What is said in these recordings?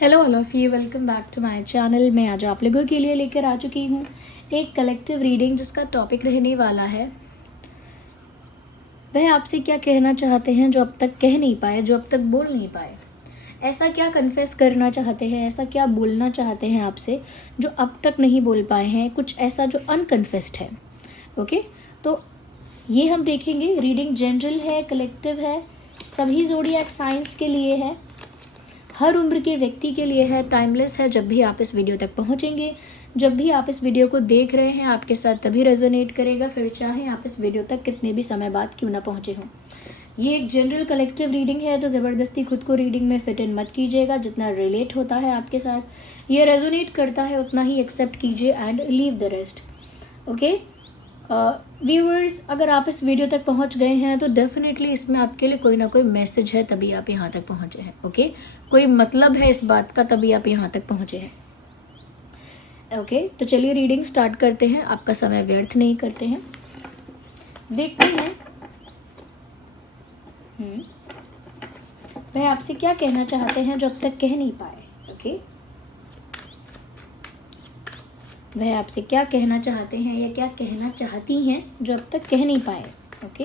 Hello all of you, welcome back to my channel. मैं आज आप लोगों के लिए लेकर आ चुकी हूँ एक कलेक्टिव रीडिंग जिसका टॉपिक रहने वाला है वह आपसे क्या कहना चाहते हैं जो अब तक कह नहीं पाए, जो अब तक बोल नहीं पाए। ऐसा क्या कन्फेस करना चाहते हैं, ऐसा क्या बोलना चाहते हैं आपसे जो अब तक नहीं बोल पाए हैं, कुछ ऐसा जो अनकन्फेस्ड है। ओके, तो ये हम देखेंगे। रीडिंग जनरल है, कलेक्टिव है, सभी ज़ोडिएक साइंस के लिए है, हर उम्र के व्यक्ति के लिए है, टाइमलेस है। जब भी आप इस वीडियो तक पहुंचेंगे, जब भी आप इस वीडियो को देख रहे हैं, आपके साथ तभी रेजोनेट करेगा, फिर चाहे आप इस वीडियो तक कितने भी समय बाद क्यों ना पहुंचे हों। ये एक जनरल कलेक्टिव रीडिंग है, तो ज़बरदस्ती खुद को रीडिंग में फिट इन मत कीजिएगा। जितना रिलेट होता है आपके साथ, ये रेजोनेट करता है, उतना ही एक्सेप्ट कीजिए and leave the rest. Okay viewers, अगर आप इस वीडियो तक पहुंच गए हैं तो डेफिनेटली इसमें आपके लिए कोई ना कोई मैसेज है, तभी आप यहाँ तक पहुंचे हैं। ओके, कोई मतलब है इस बात का, तभी आप यहाँ तक पहुंचे हैं। ओके, तो चलिए रीडिंग स्टार्ट करते हैं, आपका समय व्यर्थ नहीं करते हैं। देखते हैं वह आपसे क्या कहना चाहते हैं जो अब तक कह नहीं पाए। ओके, वह आपसे क्या कहना चाहते हैं या क्या कहना चाहती हैं जो अब तक कह नहीं पाए। Okay,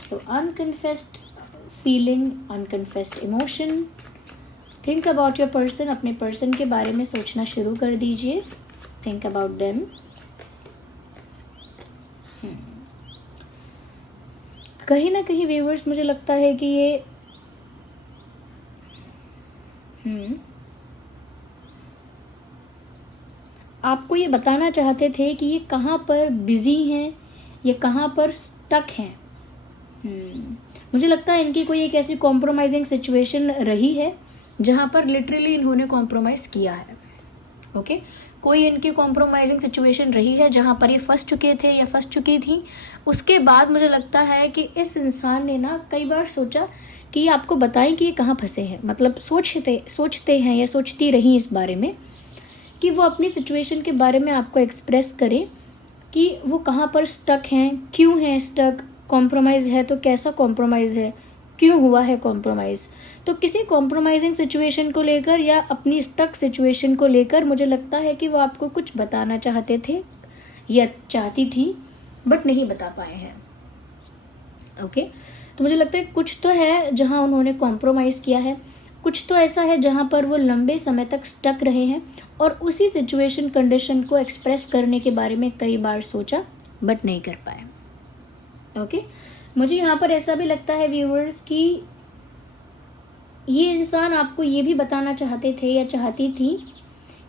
so unconfessed feeling, unconfessed emotion. Think about your person. अपने पर्सन के बारे में सोचना शुरू कर दीजिए। Think about them. कहीं ना कहीं व्यूअर्स, मुझे लगता है कि ये आपको ये बताना चाहते थे कि ये कहाँ पर बिजी हैं, ये कहाँ पर स्टक हैं। मुझे लगता है इनकी कोई एक ऐसी कॉम्प्रोमाइजिंग सिचुएशन रही है जहाँ पर लिटरली इन्होंने कॉम्प्रोमाइज़ किया है। ओके, कोई इनकी कॉम्प्रोमाइजिंग सिचुएशन रही है जहाँ पर ये फंस चुके थे या फंस चुकी थी। उसके बाद मुझे लगता है कि इस इंसान ने ना कई बार सोचा कि ये आपको बताएं कि ये कहाँ फंसे हैं। मतलब सोचते हैं या सोचती रही इस बारे में कि वो अपनी सिचुएशन के बारे में आपको एक्सप्रेस करें कि वो कहाँ पर स्टक हैं, क्यों हैं स्टक, कॉम्प्रोमाइज़ है तो कैसा कॉम्प्रोमाइज़ है, क्यों हुआ है कॉम्प्रोमाइज़। तो किसी कॉम्प्रोमाइजिंग सिचुएशन को लेकर या अपनी स्टक सिचुएशन को लेकर मुझे लगता है कि वो आपको कुछ बताना चाहते थे या चाहती थी, बट नहीं बता पाए हैं। ओके, तो मुझे लगता है कुछ तो है जहाँ उन्होंने कॉम्प्रोमाइज़ किया है, कुछ तो ऐसा है जहाँ पर वो लंबे समय तक स्टक रहे हैं और उसी सिचुएशन कंडीशन को एक्सप्रेस करने के बारे में कई बार सोचा बट नहीं कर पाए। ओके, मुझे यहाँ पर ऐसा भी लगता है व्यूअर्स कि ये इंसान आपको ये भी बताना चाहते थे या चाहती थी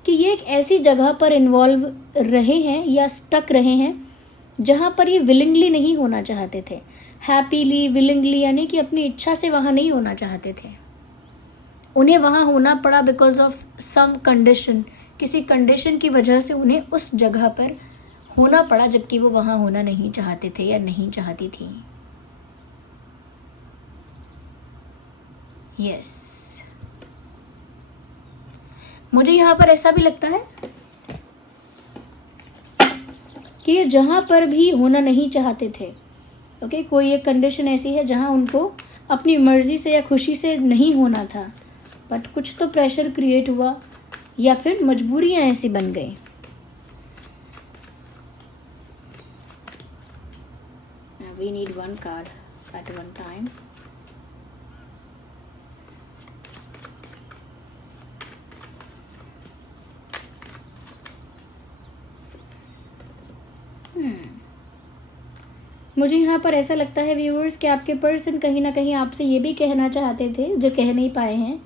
कि ये एक ऐसी जगह पर इन्वॉल्व रहे हैं या स्टक रहे हैं जहाँ पर ये विलिंगली नहीं होना चाहते थे। हैप्पीली, विलिंगली, यानी कि अपनी इच्छा से वहाँ नहीं होना चाहते थे। उन्हें वहाँ होना पड़ा बिकॉज ऑफ सम कंडीशन, किसी कंडीशन की वजह से उन्हें उस जगह पर होना पड़ा, जबकि वो वहाँ होना नहीं चाहते थे या नहीं चाहती थी। यस, मुझे यहाँ पर ऐसा भी लगता है कि ये जहाँ पर भी होना नहीं चाहते थे, ओके, कोई एक कंडीशन ऐसी है जहाँ उनको अपनी मर्जी से या खुशी से नहीं होना था, बट कुछ तो प्रेशर क्रिएट हुआ या फिर मजबूरियाँ ऐसी बन गई। We need one card at one time. मुझे यहाँ पर ऐसा लगता है व्यूअर्स कि आपके पर्सन कहीं ना कहीं आपसे ये भी कहना चाहते थे जो कह नहीं पाए हैं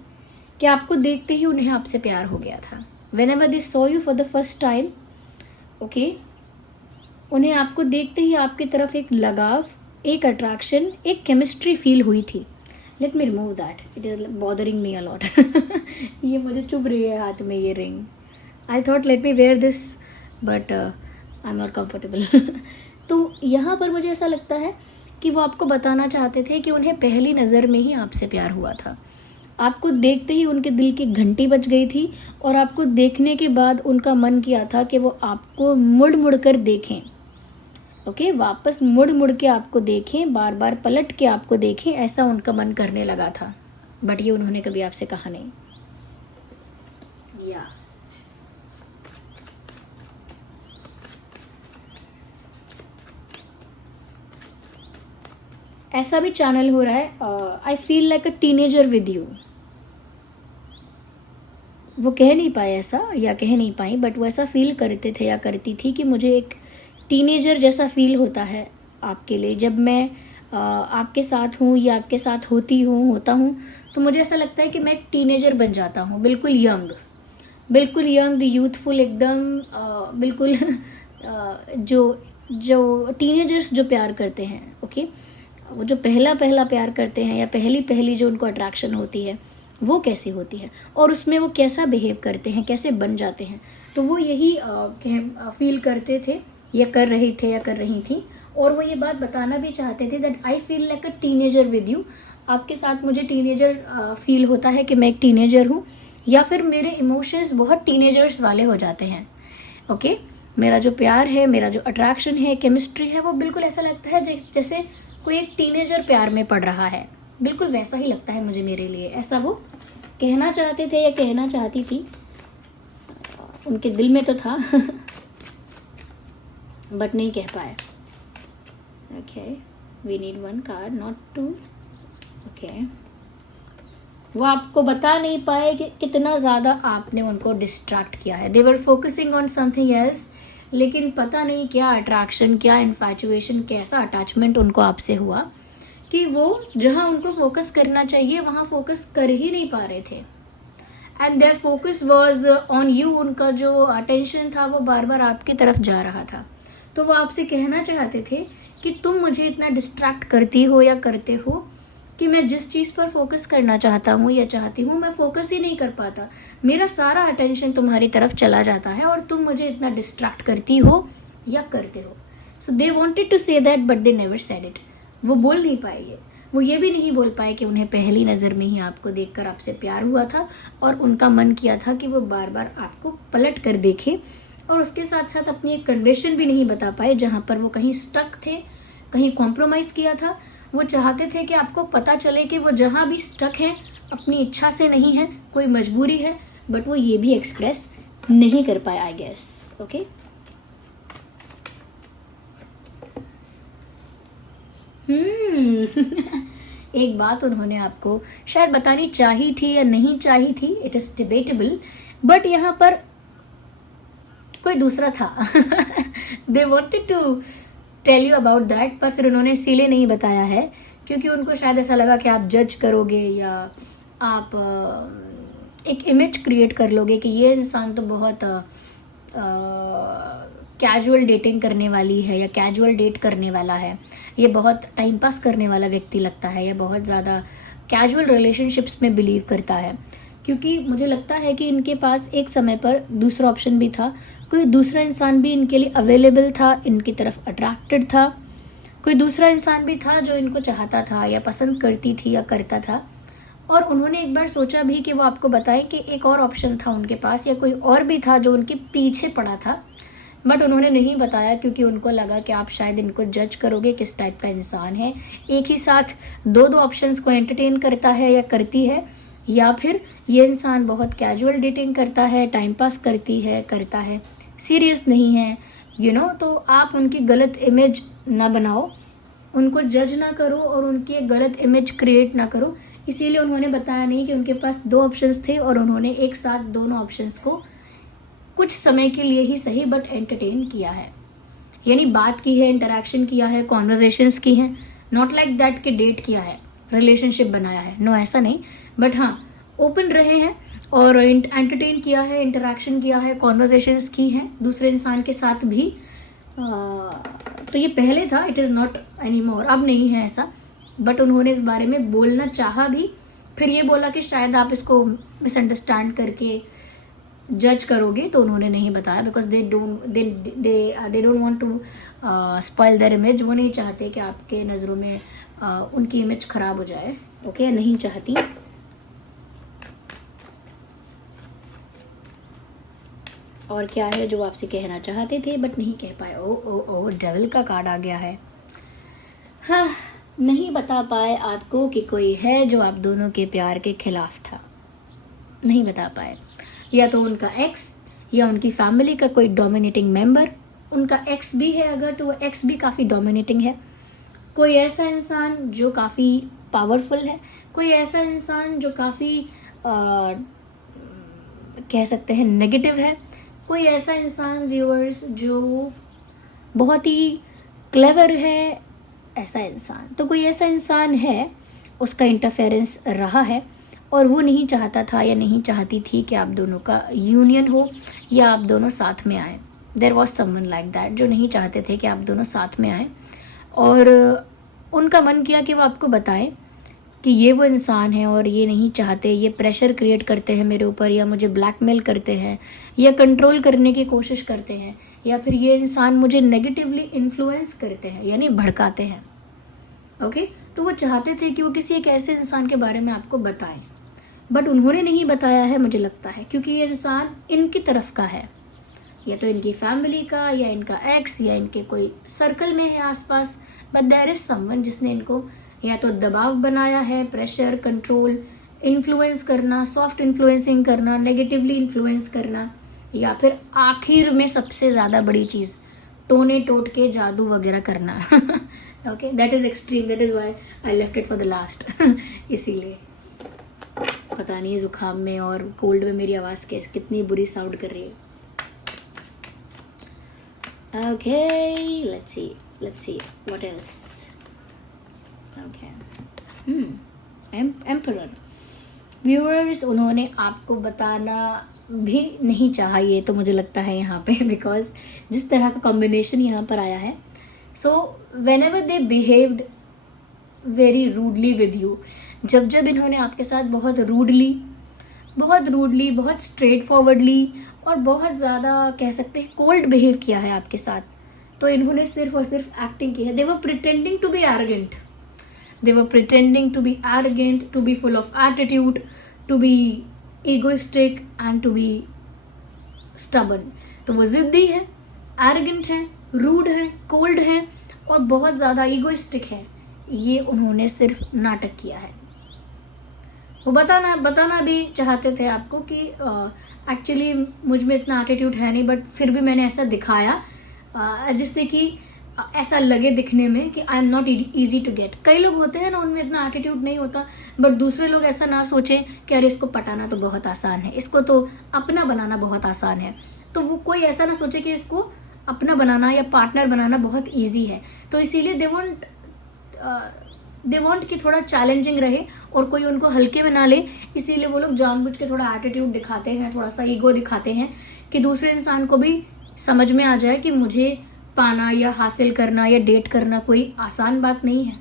कि आपको देखते ही उन्हें आपसे प्यार हो गया था। Whenever they saw you for the first time, okay, उन्हें आपको देखते ही आपकी तरफ एक लगाव, एक अट्रैक्शन, एक केमिस्ट्री फील हुई थी। Let me remove that, it is bothering me a lot. ये मुझे चुभ रही है हाथ में ये ring. I thought let me wear this but I am not comfortable. तो यहाँ पर मुझे ऐसा लगता है कि वो आपको बताना चाहते थे कि उन्हें पहली नज़र में ही आपसे प्यार हुआ था। आपको देखते ही उनके दिल की घंटी बज गई थी और आपको देखने के बाद उनका मन किया था कि वो आपको मुड़ मुड़ कर देखें। ओके, वापस मुड़ मुड़ के आपको देखें, बार बार पलट के आपको देखें, ऐसा उनका मन करने लगा था। बट ये उन्होंने कभी आपसे कहा नहीं। या ऐसा भी चैनल हो रहा है, I feel like a teenager with you. वो कह नहीं पाए ऐसा या कह नहीं पाई, बट वो ऐसा फील करते थे या करती थी कि मुझे एक टीनेजर जैसा फील होता है आपके लिए। जब मैं आपके साथ हूँ या आपके साथ होता हूँ तो मुझे ऐसा लगता है कि मैं एक टीनेजर बन जाता हूँ, बिल्कुल यंग यूथफुल एकदम, बिल्कुल जो टीनेजर्स जो प्यार करते हैं, ओके, वो जो पहला प्यार करते हैं या पहली जो उनको अट्रैक्शन होती है वो कैसी होती है और उसमें वो कैसा बिहेव करते हैं, कैसे बन जाते हैं, तो वो यही फील करते थे या कर रहे थे या कर रही थी। और वो ये बात बताना भी चाहते थे that I feel like a teenager with you. आपके साथ मुझे टीनेजर फील होता है कि मैं एक टीनेजर हूँ, या फिर मेरे इमोशंस बहुत टीनेजर्स वाले हो जाते हैं। ओके, मेरा जो प्यार है, मेरा जो अट्रैक्शन है, केमिस्ट्री है, वो बिल्कुल ऐसा लगता है जैसे कोई एक टीनेजर प्यार में पड़ रहा है, बिल्कुल वैसा ही लगता है मुझे, मेरे लिए ऐसा वो कहना चाहते थे या कहना चाहती थी। उनके दिल में तो था बट नहीं कह पाए। Okay, we need one card, not two. Okay, वो आपको बता नहीं पाए कि कितना ज़्यादा आपने उनको डिस्ट्रैक्ट किया है। They were focusing on something else, लेकिन पता नहीं क्या अट्रैक्शन, क्या इन्फैचुएशन, कैसा अटैचमेंट उनको आपसे हुआ कि वो जहाँ उनको फोकस करना चाहिए वहाँ फोकस कर ही नहीं पा रहे थे। And their focus was on you. उनका जो अटेंशन था वो बार बार आपकी तरफ जा रहा था। तो वो आपसे कहना चाहते थे कि तुम मुझे इतना डिस्ट्रैक्ट करती हो या करते हो कि मैं जिस चीज़ पर फोकस करना चाहता हूँ या चाहती हूँ मैं फोकस ही नहीं कर पाता। मेरा सारा अटेंशन तुम्हारी तरफ चला जाता है और तुम मुझे इतना डिस्ट्रैक्ट करती हो या करते हो। So they wanted to say that but they never said it. वो बोल नहीं पाए, वो ये भी नहीं बोल पाए कि उन्हें पहली नज़र में ही आपको देखकर आपसे प्यार हुआ था और उनका मन किया था कि वो बार बार आपको पलट कर देखे। और उसके साथ साथ अपनी एक कंडीशन भी नहीं बता पाए जहाँ पर वो कहीं स्टक थे, कहीं कॉम्प्रोमाइज़ किया था। वो चाहते थे कि आपको पता चले कि वो जहाँ भी स्टक है अपनी इच्छा से नहीं है, कोई मजबूरी है, बट वो ये भी एक्सप्रेस नहीं कर पाए, आई गेस। ओके, एक बात उन्होंने आपको शायद बतानी चाही थी या नहीं चाही थी, इट इज डिबेटेबल, बट यहाँ पर कोई दूसरा था they wanted to tell you about that, पर फिर उन्होंने इसीलिए नहीं बताया है क्योंकि उनको शायद ऐसा लगा कि आप जज करोगे या आप एक इमेज क्रिएट कर लोगे कि ये इंसान तो बहुत कैजुअल डेटिंग करने वाली है या कैजुअल डेट करने वाला है, ये बहुत टाइम पास करने वाला व्यक्ति लगता है या बहुत ज़्यादा कैजुअल रिलेशनशिप्स में बिलीव करता है। क्योंकि मुझे लगता है कि इनके पास एक समय पर दूसरा ऑप्शन भी था, कोई दूसरा इंसान भी इनके लिए अवेलेबल था, इनकी तरफ अट्रैक्टेड था, कोई दूसरा इंसान भी था जो इनको चाहता था या पसंद करती थी या करता था। और उन्होंने एक बार सोचा भी कि वो आपको बताएं कि एक और ऑप्शन था उनके पास या कोई और भी था जो उनके पीछे पड़ा था, बट उन्होंने नहीं बताया क्योंकि उनको लगा कि आप शायद इनको जज करोगे किस टाइप का इंसान है, एक ही साथ दो ऑप्शंस को एंटरटेन करता है या करती है, या फिर ये इंसान बहुत कैजुअल डेटिंग करता है, टाइम पास करता है, सीरियस नहीं है, तो आप उनकी गलत इमेज ना बनाओ, उनको जज ना करो और उनकी एक गलत इमेज क्रिएट ना करो। इसीलिए उन्होंने बताया नहीं कि उनके पास दो ऑप्शंस थे और उन्होंने एक साथ दोनों ऑप्शंस को कुछ समय के लिए ही सही बट एंटरटेन किया है, यानी बात की है, इंटरेक्शन किया है, कॉन्वर्जेशंस की हैं, नॉट लाइक दैट कि डेट किया है, रिलेशनशिप बनाया है, नो ऐसा नहीं, बट हाँ ओपन रहे हैं और एंटरटेन किया है, इंटरेक्शन किया है, कॉन्वर्जेशंस की हैं दूसरे इंसान के साथ भी। तो ये पहले था, it is not any more, अब नहीं है ऐसा, बट उन्होंने इस बारे में बोलना चाहा भी, फिर ये बोला कि शायद आप इसको मिसअंडरस्टैंड करके जज करोगे, तो उन्होंने नहीं बताया because they don't want to spoil their image. वो नहीं चाहते कि आपके नज़रों में उनकी इमेज खराब हो जाए, ओके, नहीं चाहती। और क्या है जो आपसे कहना चाहते थे बट नहीं कह पाए। ओ डेविल का कार्ड आ गया है। हाँ, नहीं बता पाए आपको कि कोई है जो आप दोनों के प्यार के खिलाफ था, नहीं बता पाए। या तो उनका एक्स या उनकी फैमिली का कोई डोमिनेटिंग मेंबर, उनका एक्स भी है अगर तो वो एक्स भी काफ़ी डोमिनेटिंग है, कोई ऐसा इंसान जो काफ़ी पावरफुल है, कोई ऐसा इंसान जो काफ़ी कह सकते हैं नेगेटिव है, कोई ऐसा इंसान व्यूअर्स जो बहुत ही क्लेवर है, ऐसा इंसान। तो कोई ऐसा इंसान है, उसका इंटरफेरेंस रहा है और वो नहीं चाहता था या नहीं चाहती थी कि आप दोनों का यूनियन हो या आप दोनों साथ में आए। There was someone like that जो नहीं चाहते थे कि आप दोनों साथ में आए, और उनका मन किया कि वो आपको बताएं कि ये वो इंसान है और ये नहीं चाहते, ये प्रेशर क्रिएट करते हैं मेरे ऊपर, या मुझे ब्लैकमेल करते हैं, या कंट्रोल करने की कोशिश करते हैं, या फिर ये इंसान मुझे नेगेटिवली इन्फ्लुएंस करते हैं यानी भड़काते हैं। ओके, तो वो चाहते थे कि वो किसी एक ऐसे इंसान के बारे में आपको बताएं, बट उन्होंने नहीं बताया है मुझे लगता है, क्योंकि ये इंसान इनकी तरफ का है, या तो इनकी फैमिली का या इनका एक्स या इनके कोई सर्कल में है आसपास, बट देयर इज समवन जिसने इनको या तो दबाव बनाया है, प्रेशर, कंट्रोल, इन्फ्लुएंस करना, सॉफ्ट इन्फ्लुएंसिंग करना, नेगेटिवली इन्फ्लुएंस करना, या फिर आखिर में सबसे ज़्यादा बड़ी चीज़ टोने टोट के जादू वगैरह करना। Okay, that is extreme, that is why I left it for the last. इसीलिए पता नहीं जुकाम में और कोल्ड में मेरी आवाज़ कितनी बुरी साउंड कर रही है। Okay, let's see what else. Okay, emperor viewers, उन्होंने आपको बताना भी नहीं चाहा, ये तो मुझे लगता है यहाँ पे, बिकॉज जिस तरह का कॉम्बिनेशन यहाँ पर आया है। So when ever they behaved very rudely with you, जब जब इन्होंने आपके साथ बहुत रूडली, बहुत स्ट्रेट फॉरवर्डली और बहुत ज़्यादा कह सकते हैं कोल्ड बिहेव किया है आपके साथ, तो इन्होंने सिर्फ और सिर्फ एक्टिंग की है। They were pretending to be arrogant, they were pretending to be arrogant, to be full of attitude, to be egoistic and to be stubborn। तो वो जिद्दी है, arrogant है, rude है, cold है और बहुत ज़्यादा egoistic है। ये उन्होंने सिर्फ नाटक किया है। वो बताना भी चाहते थे आपको कि एक्चुअली मुझ में इतना एटीट्यूड है नहीं, बट फिर भी मैंने ऐसा दिखाया जिससे कि ऐसा लगे दिखने में कि I am not easy to get. कई लोग होते हैं ना, उनमें इतना एटीट्यूड नहीं होता, बट दूसरे लोग ऐसा ना सोचें कि अरे इसको पटाना तो बहुत आसान है, इसको तो अपना बनाना बहुत आसान है, तो वो कोई ऐसा ना सोचे कि इसको अपना बनाना या पार्टनर बनाना बहुत ईजी है। तो इसीलिए दे वॉन्ट कि थोड़ा चैलेंजिंग रहे और कोई उनको हल्के में ना ले, इसीलिए वो लोग जानबूझ के थोड़ा एटीट्यूड दिखाते हैं, थोड़ा सा ईगो दिखाते हैं कि दूसरे इंसान को भी समझ में आ जाए कि मुझे पाना या हासिल करना या डेट करना कोई आसान बात नहीं है।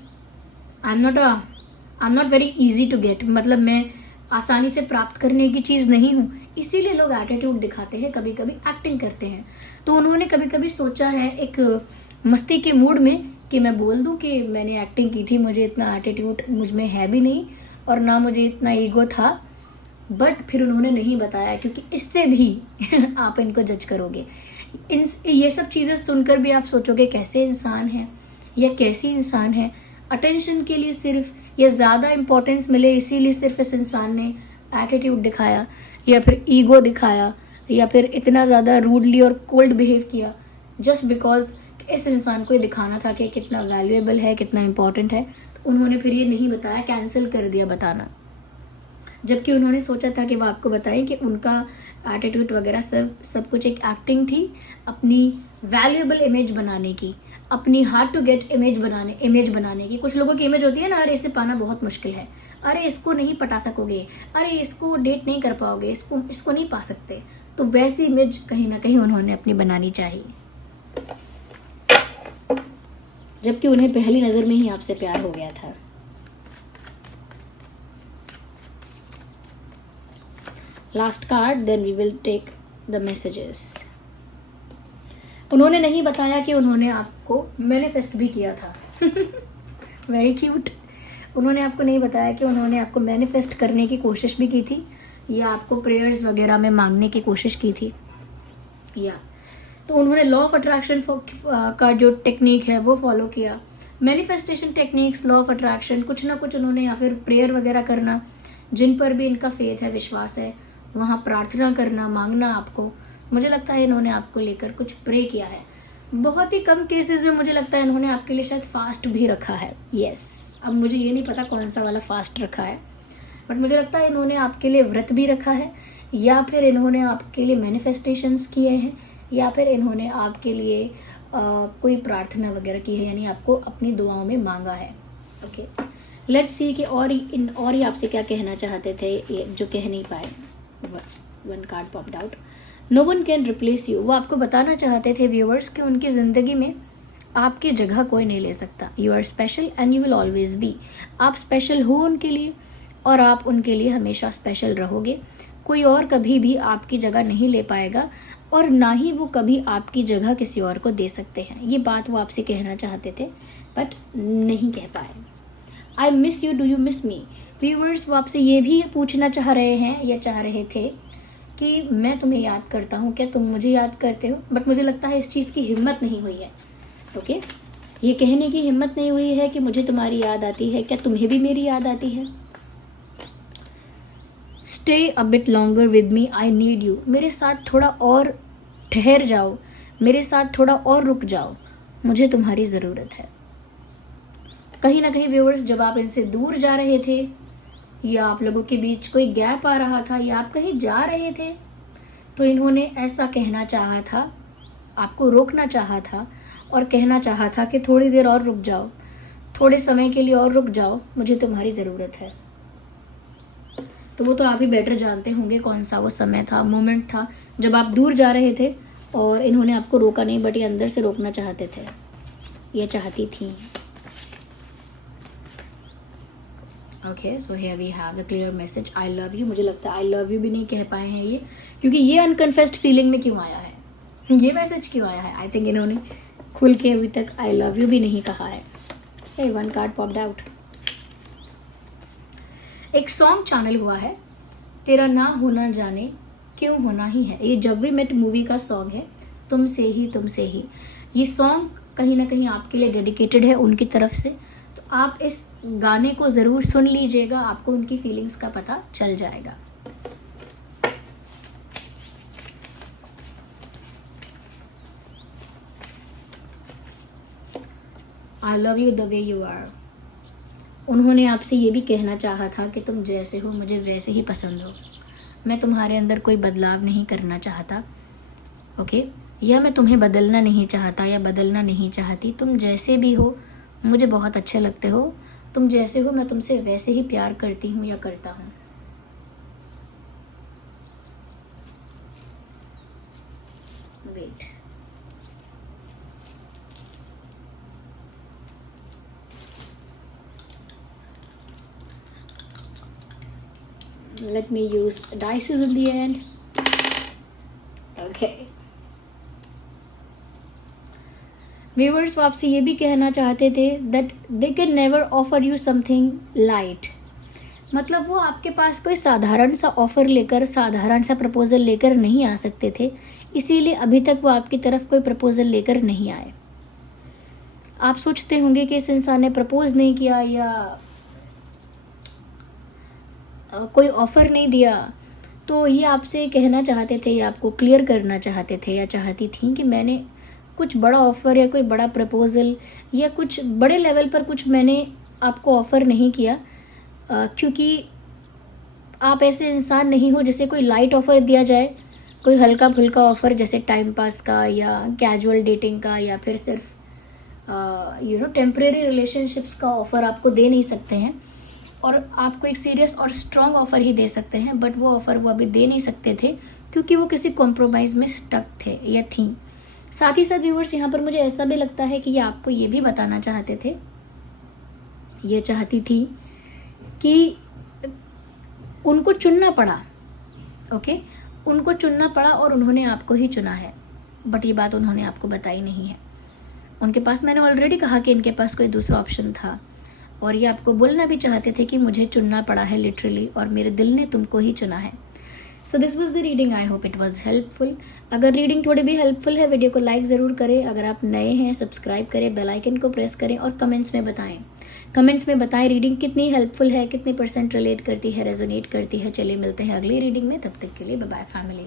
I am not very easy to get, मतलब मैं आसानी से प्राप्त करने की चीज़ नहीं हूँ, इसीलिए लोग एटीट्यूड दिखाते हैं, कभी कभी एक्टिंग करते हैं। तो उन्होंने कभी कभी सोचा है एक मस्ती के मूड में कि मैं बोल दूँ कि मैंने एक्टिंग की थी, मुझे इतना एटीट्यूड मुझ में है भी नहीं और ना मुझे इतना ईगो था, बट फिर उन्होंने नहीं बताया, क्योंकि इससे भी आप इनको जज करोगे। ये सब चीज़ें सुनकर भी आप सोचोगे कैसे इंसान है या कैसी इंसान है, अटेंशन के लिए सिर्फ या ज़्यादा इम्पोर्टेंस मिले इसीलिए सिर्फ इस इंसान ने एटीट्यूड दिखाया या फिर ईगो दिखाया या फिर इतना ज़्यादा रूडली और कोल्ड बिहेव किया जस्ट बिकॉज इस इंसान को ये दिखाना था कि कितना वैल्यूएबल है, कितना इम्पोर्टेंट है। तो उन्होंने फिर ये नहीं बताया, कैंसिल कर दिया बताना, जबकि उन्होंने सोचा था कि वो आपको बताएं कि उनका एटीट्यूड वगैरह सब कुछ एक एक्टिंग थी, अपनी वैल्यूएबल इमेज बनाने की, अपनी हार्ड टू गेट इमेज बनाने की। कुछ लोगों की इमेज होती है ना, अरे इसे पाना बहुत मुश्किल है, अरे इसको नहीं पटा सकोगे, अरे इसको डेट नहीं कर पाओगे, इसको नहीं पा सकते। तो वैसी इमेज कहीं ना कहीं उन्होंने अपनी बनानी चाहिए, जबकि उन्हें पहली नज़र में ही आपसे प्यार हो गया था। Last card, then we will take the messages. उन्होंने नहीं बताया कि उन्होंने आपको मैनिफेस्ट भी किया था। Very cute. उन्होंने आपको नहीं बताया कि उन्होंने आपको मैनिफेस्ट करने की कोशिश भी की थी या आपको प्रेयर्स वगैरह में मांगने की कोशिश की थी, या तो उन्होंने लॉ ऑफ अट्रैक्शन का जो टेक्निक है वो फॉलो किया, manifestation techniques, law of attraction, कुछ ना कुछ उन्होंने, या फिर प्रेयर वगैरह करना, जिन पर भी इनका फेथ है, विश्वास है, वहाँ प्रार्थना करना, मांगना आपको, मुझे लगता है इन्होंने आपको लेकर कुछ प्रे किया है। बहुत ही कम केसेस में मुझे लगता है इन्होंने आपके लिए शायद फास्ट भी रखा है। यस, अब मुझे ये नहीं पता कौन सा वाला फास्ट रखा है, बट मुझे लगता है इन्होंने आपके लिए व्रत भी रखा है, या फिर इन्होंने आपके लिए मैनिफेस्टेशंस किए हैं, या फिर इन्होंने आपके लिए कोई प्रार्थना वगैरह की है, यानी आपको अपनी दुआओं में मांगा है। ओके, लेट्स सी कि और ही आपसे क्या कहना चाहते थे ये जो कह नहीं पाए। One card popped out, no one can replace you. वो आपको बताना चाहते थे व्यूअर्स कि उनकी ज़िंदगी में आपकी जगह कोई नहीं ले सकता। You are special and you will always be. आप स्पेशल हो उनके लिए और आप उनके लिए हमेशा स्पेशल रहोगे। कोई और कभी भी आपकी जगह नहीं ले पाएगा और ना ही वो कभी आपकी जगह किसी और को दे सकते हैं। ये बात वो आपसे कहना चाहते थे बट नहीं कह पाए। I miss you, do you miss me. Viewers वो आपसे ये भी पूछना चाह रहे हैं या चाह रहे थे कि मैं तुम्हें याद करता हूँ, क्या तुम मुझे याद करते हो। बट मुझे लगता है इस चीज़ की हिम्मत नहीं हुई है। ओके, ये कहने की हिम्मत नहीं हुई है कि मुझे तुम्हारी याद आती है, क्या तुम्हें भी मेरी याद आती है। Stay a bit longer with me, I need you. मेरे साथ थोड़ा और ठहर जाओ, मेरे साथ थोड़ा और रुक जाओ, मुझे तुम्हारी ज़रूरत है। कहीं ना कहीं व्यूअर्स जब आप इनसे दूर जा रहे थे या आप लोगों के बीच कोई गैप आ रहा था या आप कहीं जा रहे थे तो इन्होंने ऐसा कहना चाहा था, आपको रोकना चाहा था और कहना चाहा था कि थोड़ी देर और रुक जाओ, थोड़े समय के लिए और रुक जाओ, मुझे तुम्हारी ज़रूरत है। तो वो तो आप ही बेटर जानते होंगे कौन सा वो समय था, मोमेंट था जब आप दूर जा रहे थे और इन्होंने आपको रोका नहीं बट ये अंदर से रोकना चाहते थे, ये चाहती थी। Okay, so here we have the clear message, I love you. मुझे लगता है आई लव यू भी नहीं कह पाए हैं ये, क्योंकि ये अनकन्फेस्ड फीलिंग में क्यों आया है, ये मैसेज क्यों आया है। आई थिंक इन्होंने खुल के अभी तक आई लव यू भी नहीं कहा है। हे, वन कार्ड पॉप्ड आउट। एक सॉन्ग चैनल हुआ है, तेरा ना होना जाने क्यों होना ही है। ये जब वी मेट मूवी का सॉन्ग है, तुमसे ही तुमसे ही। ये सॉन्ग कहीं ना कहीं आपके लिए डेडिकेटेड है उनकी तरफ से, तो आप इस गाने को ज़रूर सुन लीजिएगा, आपको उनकी फीलिंग्स का पता चल जाएगा। I love you the way you are. उन्होंने आपसे ये भी कहना चाहा था कि तुम जैसे हो मुझे वैसे ही पसंद हो, मैं तुम्हारे अंदर कोई बदलाव नहीं करना चाहता। ओके, या मैं तुम्हें बदलना नहीं चाहता या बदलना नहीं चाहती, तुम जैसे भी हो मुझे बहुत अच्छे लगते हो, तुम जैसे हो मैं तुमसे वैसे ही प्यार करती हूँ या करता हूँ। Wait, let me use dice in the end. Okay, viewers वो आपसे ये भी कहना चाहते थे that they can never offer you something light. मतलब वो आपके पास कोई साधारण सा ऑफ़र लेकर, साधारण सा प्रपोज़ल लेकर नहीं आ सकते थे, इसीलिए अभी तक वो आपकी तरफ कोई प्रपोज़ल लेकर नहीं आए। आप सोचते होंगे कि इस इंसान ने प्रपोज़ नहीं किया या कोई ऑफ़र नहीं दिया, तो ये आपसे कहना चाहते थे या आपको क्लियर करना चाहते थे या चाहती थी कि मैंने कुछ बड़ा ऑफ़र या कोई बड़ा प्रपोज़ल या कुछ बड़े लेवल पर कुछ मैंने आपको ऑफ़र नहीं किया, क्योंकि आप ऐसे इंसान नहीं हो जिसे कोई लाइट ऑफ़र दिया जाए, कोई हल्का फुल्का ऑफ़र जैसे टाइम पास का या कैजुअल डेटिंग का या फिर सिर्फ टेम्परेरी रिलेशनशिप्स का ऑफ़र आपको दे नहीं सकते हैं, और आपको एक सीरियस और स्ट्रॉन्ग ऑफ़र ही दे सकते हैं, बट वो ऑफ़र वो अभी दे नहीं सकते थे क्योंकि वो किसी कॉम्प्रोमाइज़ में स्टक थे या थी। साथ ही साथ व्यूअर्स यहाँ पर मुझे ऐसा भी लगता है कि ये आपको ये भी बताना चाहते थे, ये चाहती थी कि उनको चुनना पड़ा। ओके, उनको चुनना पड़ा और उन्होंने आपको ही चुना है, बट ये बात उन्होंने आपको बताई नहीं है। उनके पास, मैंने ऑलरेडी कहा कि इनके पास कोई दूसरा ऑप्शन था, और ये आपको बोलना भी चाहते थे कि मुझे चुनना पड़ा है लिटरली, और मेरे दिल ने तुमको ही चुना है। So this was the reading, I hope it was helpful. अगर रीडिंग थोड़ी भी हेल्पफुल है, वीडियो को लाइक ज़रूर करें। अगर आप नए हैं, सब्सक्राइब करें, बेल आइकन को प्रेस करें और कमेंट्स में बताएं रीडिंग कितनी हेल्पफुल है, कितने % रिलेट करती है, रेजोनेट करती है। चलिए मिलते हैं अगली रीडिंग में, तब तक के लिए बाय बाय फैमिली।